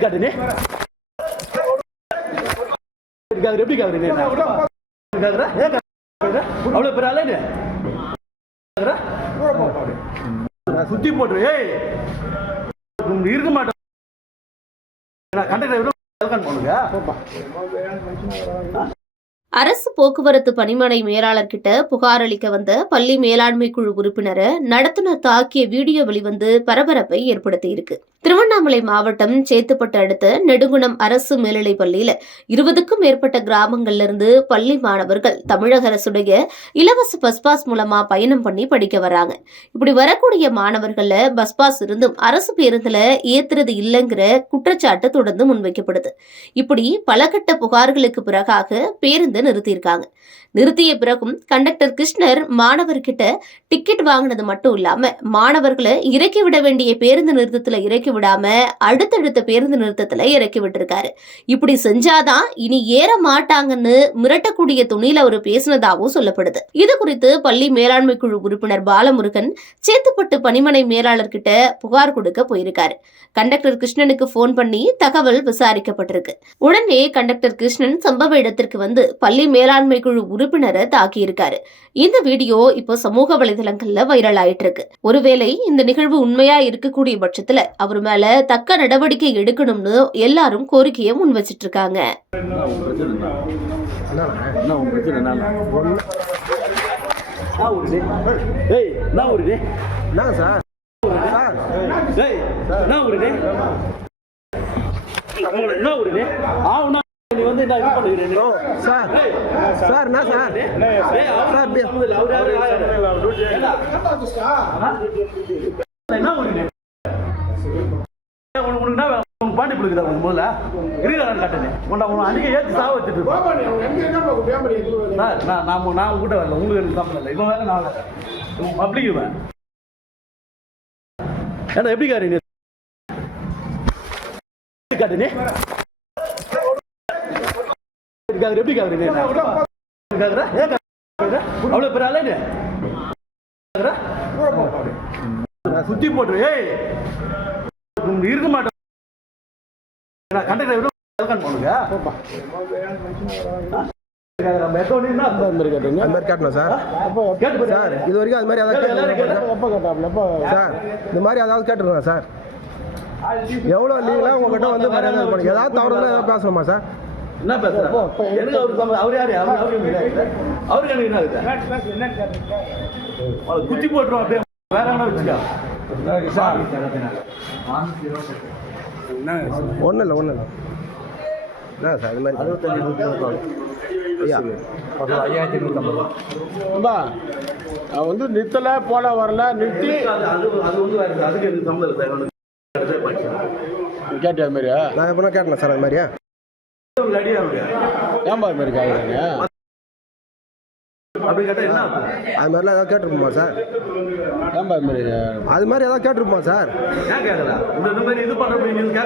எப்படி பெரிய சுத்தி போட்டு ஏய்! இருக்க மாட்டேன். கண்டக்டர் பண்ணுங்க. அரசு போக்குவரத்து பணிமனை மேலாளர் கிட்ட புகார் அளிக்க வந்த பள்ளி மேலாண்மை குழு உறுப்பினரை நடத்துனர் தாக்கிய வீடியோ வெளிவந்து பரபரப்பை ஏற்படுத்தியிருக்கு. திருவண்ணாமலை மாவட்டம் சேத்துப்பட்டு அடுத்த நெடுங்குணம் அரசு மேல்நிலைப் பள்ளியில இருபதுக்கும் மேற்பட்ட கிராமங்கள்ல இருந்து பள்ளி மாணவர்கள் தமிழக அரசுடைய இலவச பஸ் பாஸ் மூலமா பயணம் பண்ணி படிக்க வராங்க. இப்படி வரக்கூடிய மாணவர்கள்ல பஸ் பாஸ் இருந்தும் அரசு பேருந்துல ஏத்துறது இல்லைங்கிற குற்றச்சாட்டு தொடர்ந்து முன்வைக்கப்படுது. இப்படி பல கட்ட புகார்களுக்கு பிறகாக பேருந்து நிறுத்தியிருக்காங்க. நிறுத்திய பிறகும் கண்டக்டர் கிருஷ்ணர் மாணவர்கிட்ட டிக்கெட் வாங்கினது மட்டும் இல்லாம மாணவர்களை இறக்கி விட வேண்டிய பேருந்து நிறுத்தத்துல இறக்கி இறக்கி விடாம அடுத்தடுத்த பேருந்து நிறுத்தத்துல இறக்கி விட்டுருக்காரு. இப்படி செஞ்சாதான் இனி ஏற மாட்டாங்கன்னு மிரட்டக்கூடிய துணியில அவர் பேசினதாகவும் சொல்லப்படுது. இது குறித்து பள்ளி மேலாண்மை குழு உறுப்பினர் பாலமுருகன் சேத்துப்பட்டு பணிமனை மேலாளர் கிட்ட புகார் கொடுக்க போயிருக்காரு. கண்டக்டர் கிருஷ்ணனுக்கு போன் பண்ணி தகவல் விசாரிக்கப்பட்டிருக்கு. உடனே கண்டக்டர் கிருஷ்ணன் சம்பவ இடத்திற்கு வந்து பள்ளி மேலாண்மை குழு உறுப்பினரை தாக்கியிருக்காரு. இந்த வீடியோ இப்போ சமூக வலைதளங்கள்ல வைரல் ஆயிட்டு இருக்கு ஒருவேளை இந்த நிகழ்வு உண்மையா இருக்கக்கூடிய பட்சத்துல அவர் மேல தக்க நடவடிக்கை எடுக்கணும்னு எல்லாரும் கோரிக்கையை முன் வச்சிட்டு இருக்காங்க என்ன நீ வந்து நான் இது பண்ணுகிறேன் சார் சார் என்ன சார் சார், என்ன பிடிக்குதா உனக்கு முதல்ல. உன்னை உன்னை அன்றைக்கி ஏற்றி சாவ வச்சுட்டு. சார் நான் நான் நான் உங்ககிட்ட வரல. உங்களுக்கு எனக்கு சம்மந்தம் இல்லை. இவன் வேலை நான் வேலை இவன் பப்ளிக் இவன். ஏன்னா எப்படி காரி நீ காட்டு நீ இருக்காது எப்படி ஆளே நீ காதுடா? நான் சுத்தி போட்டு ஏய்! இருக்க மாட்டேன் இது வரைக்கும் அது மாதிரி சார் இந்த மாதிரி ஏதாவது கேட்டுருக்கோம் சார். எவ்வளோ லீவ்லாம் உங்ககிட்ட வந்து மரியாதை பண்ணுங்க ஏதாவது தவறுதலாக ஏதாவது பேசணுமா சார்? என்ன பேசுறேன் எனக்கு அவர் யாரு? அவர் அவருக்கு எனக்கு என்ன குத்தி போட்டுரும் அப்படியே. வேற என்ன வச்சுக்கா? ஒன்றும் இல்லை ஒன்றும் இல்லை. என்ன சார் இது மாதிரி? ஐயா. அம்பா நான் வந்து நிறுத்தலை போல வரல நிறுத்தி. அது அது அது அது மாதிரியா? நான் எப்படின்னா கேட்டேன் சார் அது மாதிரியா? ஏன்பா அது மாதிரி கேட்குறாங்க அப்படி என்ன? அது மாதிரிலாம் ஏதாவது கேட்டிருப்போமா சார் ஏன்பா அது மாதிரி அது மாதிரி ஏதாவது கேட்டிருப்போமா சார் ஏன் கேட்கல இந்த இந்த மாதிரி இது கேட்க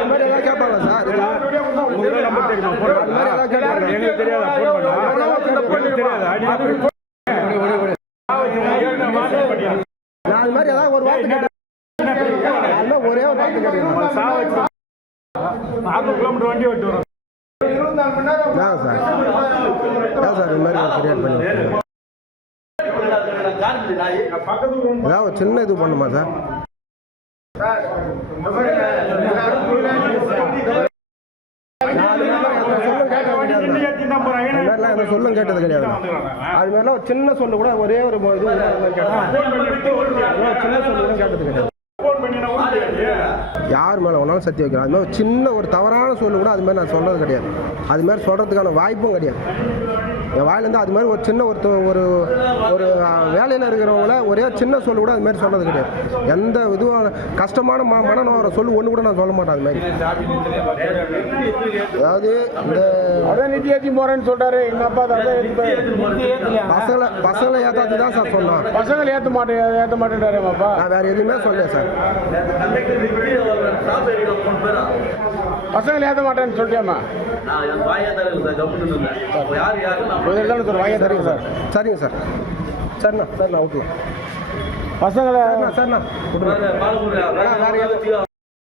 எப்படின்னா கேட்பாங்க சார் தெரியாதா நான் மாதிரி ஏதாவது ஒரு வார்த்தை கேட்டேன் ஒரே ஒரு வார்த்தை கேட்டேன் நாற்பது கிலோமீட்டர் வண்டி ஓட்டு சார் சார் இது மாதிரி பண்ணி ஏதாவது சின்ன இது பண்ணுமா சார் நான் அது மாதிரிலாம் எந்த சொல்லும் கேட்டது கிடையாது. அது மாதிரிலாம் ஒரு சின்ன சொல்லு கூட ஒரே ஒரு இது சின்ன சொல்லு கூட கேட்டது கிடையாது. யார் மேலே வேணாலும் சத்தி வைக்கலாம். அது மாதிரி சின்ன ஒரு தவறான சொல்லு கூட அது மாதிரி நான் சொல்கிறது கிடையாது. அது மாதிரி சொல்கிறதுக்கான வாய்ப்பும் கிடையாது. என் வாயிலேருந்து அது மாதிரி ஒரு சின்ன ஒரு ஒரு ஒரு வேலையில் இருக்கிறவங்கள ஒரே சின்ன சொல்லு கூட அது மாதிரி சொன்னது கிடையாது. எந்த இதுவான கஷ்டமான ம மனநம் வர சொல்லு ஒன்று கூட நான் சொல்ல மாட்டேன் அது மாதிரி. அதாவது இந்த அதான் நித்தி ஏற்றி போறேன்னு சொல்றாரு. எங்க அப்பா அதை பசங்களை பசங்களை ஏற்றாது தான் சார் சொன்னான். பசங்களை ஏற்ற மாட்டேன் ஏற்ற மாட்டேன்றாரு அப்பா. நான் வேறு எதுவுமே சொல்லல சார். பசங்களை ஏற்ற மாட்டேன்னு சொல்லிட்டேம்மா நான் கவர்மெண்ட் யார் நான் தானே சார். வாங்க தருங்க சார் சரிங்க சார். சரிண்ணா சரிண்ணா ஓகே. பசங்களை சரிண்ணா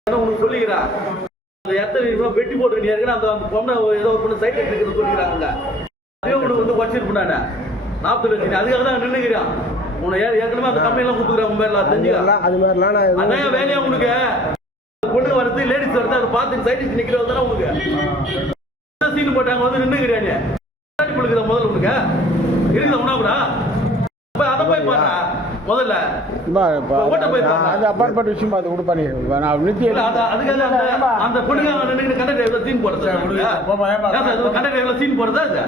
உனக்கு சொல்லிக்கிறேன். அந்த இடத்துல வெட்டி போட்டு ஏற்கனவே அந்த அந்த பொண்ணை ஏதோ ஒரு பொண்ணு சைட் எடுத்துக்கிறது சொல்லிக்கிறாங்க அதே உனக்கு வந்து வச்சிருப்பேன் நான். நாற்பது லட்சம் அதுக்காக தான் நின்றுக்கிறான் உன்னை ஏற்கனவே அந்த கம்பெனிலாம் கொடுத்துக்கிறேன் உங்க பேர்ல தெரிஞ்சுக்க எல்லாம் அது மாதிரிலாம் அதான் வேலையா உனக்கு? பொண்ணு வரது லேடிஸ் வரது அதை பார்த்து சைட் நிக்கிறது தானே உனக்கு? சீன் போட்டாங்க வந்து நின்றுக்கிறாங்க பிள்ளைக்குதா முதல்ல உனக்கு இருக்குதா உணவுடா போய் அதை போய் பாரு முதல்ல. அது அப்பாற்பட்ட விஷயமா அது கூட பண்ணி நான் அதுக்காக அந்த அந்த பொண்ணுங்க நின்னுட்டு கண்டக்டர் எவ்வளவு சீன் போடுறது கண்டக்டர் எவ்வளவு சீன் போடுறதா